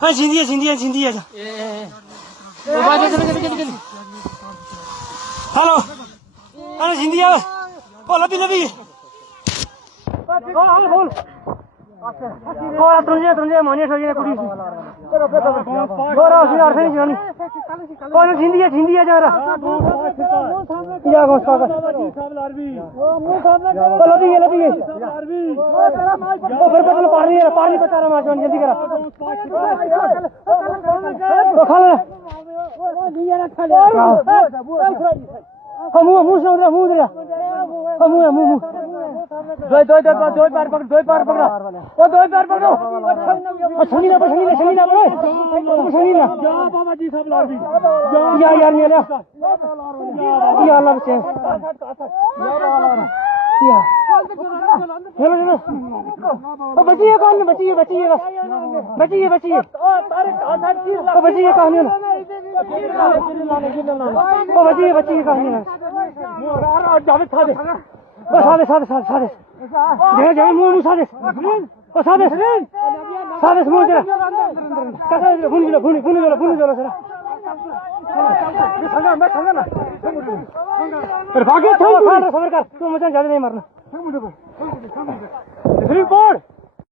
हाँ जिंदी है हेलो अरे जिंदी है ओ लबी बोल तुझे मानिए सही कुड़ी गोरा उसी अर्थ नहीं जानी कौन जिंदी है जा रहा या गोस्ता का लबी ओ फिर पता पानी बचा रहा मार जल्दी करा तो खा ले मुंह से उधर मुंह दो पैर पकड़ा वो दो पैर पकड़ो छनी ना बाबा जी सब लाड़ दी या यार ये ले या अल्लाह बचे या चलो बची है कौन बची है तारे बची है कहानी बची है कहानी जावेद सादे मुंह सादे मुंह जरा भून जरा सर भागे खबर कर तू मुझे ज्यादा नहीं मारना